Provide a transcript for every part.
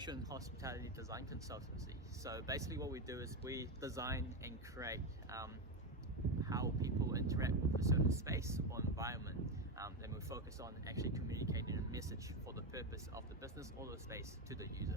mission hospitality design consultancy. So basically what we do is we design and create how people interact with a certain space or environment. Then we focus on actually communicating a message for the purpose of the business or the space to the user.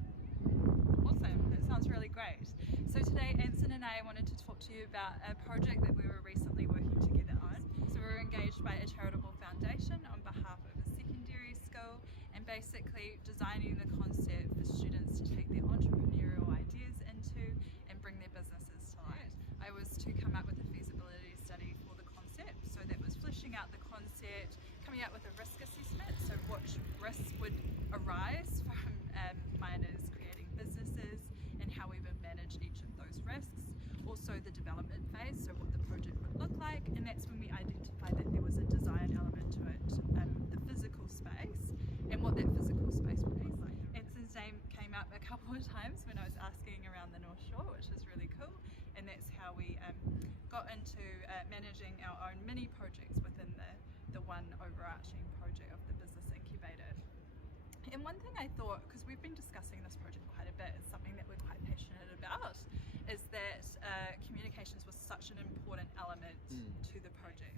Awesome, that sounds really great. So today Anson and I wanted to talk to you about a project that we were recently working together on. So we were engaged by a charitable foundation on behalf of a secondary school and basically designing the concept for students to take their entrepreneurial ideas into and bring their businesses to light. I was to come up with a feasibility study for the concept, so that was fleshing out the concept, coming up with a risk assessment, so what risks would arise from minors creating businesses and how we would manage each of those risks. Also the development phase, so what the project would look like, and that's when we identified that there was a design element to it, the physical space and what that physical space would look like. Anson's name came up a couple of times when I was asking around the North Shore, which is really cool, and that's how we got into managing our own mini projects within the one overarching project of the Business Incubator. And one thing I thought, because we've been discussing this project quite a bit, it's something that we're quite passionate about, is that communications was such an important element to the project.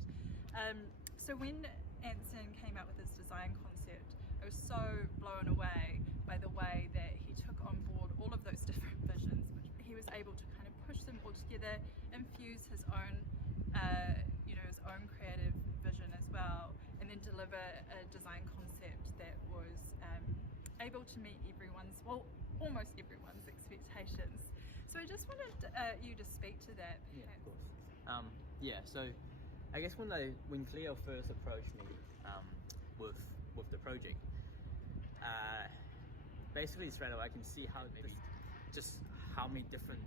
So when Anson came up with his design concept, I was so blown away by the way that he took on board all of those different visions. He was able to kind of push them all together, infuse his own his own creative vision as well, and then deliver a design concept that was able to meet almost everyone's expectations. So I just wanted you to speak to that. Yeah, of course. So I guess when Cleo first approached me with the project, basically straight away I can see how many different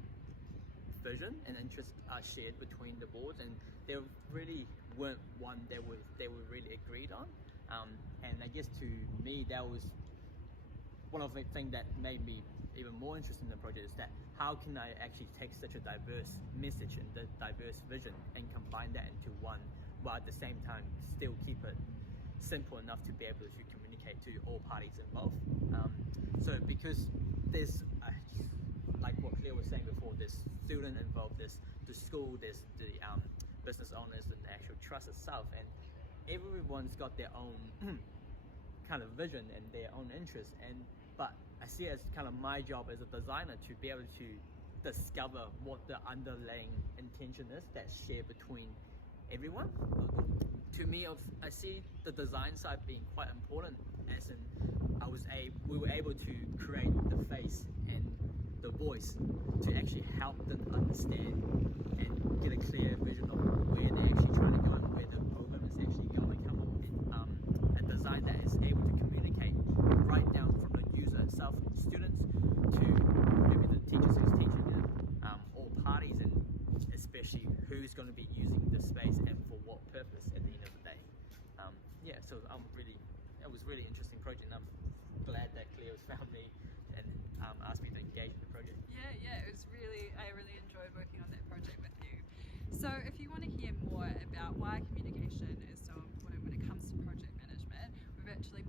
vision and interests are shared between the boards, and there really weren't one they were really agreed on. And I guess to me that was one of the things that made me even more interested in the project, is that how can I actually take such a diverse message and the diverse vision and combine that into one, while at the same time still keep it simple enough to be able to communicate to all parties involved. So because there's like what Cleo was saying before, there's student involved, there's the school, there's the business owners and the actual trust itself, and everyone's got their own kind of vision and their own interests, but I see it as kind of my job as a designer to be able to discover what the underlying intention is that's shared between everyone. To me, I see the design side being quite important, as in we were able to create the face and the voice to actually help them understand and get a clear vision of where they're actually trying to go and where the program is actually going. Come up with a design that is able to communicate right down from the user itself, students, to maybe the teachers who's teaching them, all parties, and especially who's going to be using the space and for what purpose at the end of the day. So it was a really interesting project, and I'm glad that Cleo's found me and asked me to engage in the project. Yeah, I really enjoyed working on that project with you. So if you want to hear more about why communication is so important when it comes to project management, we've actually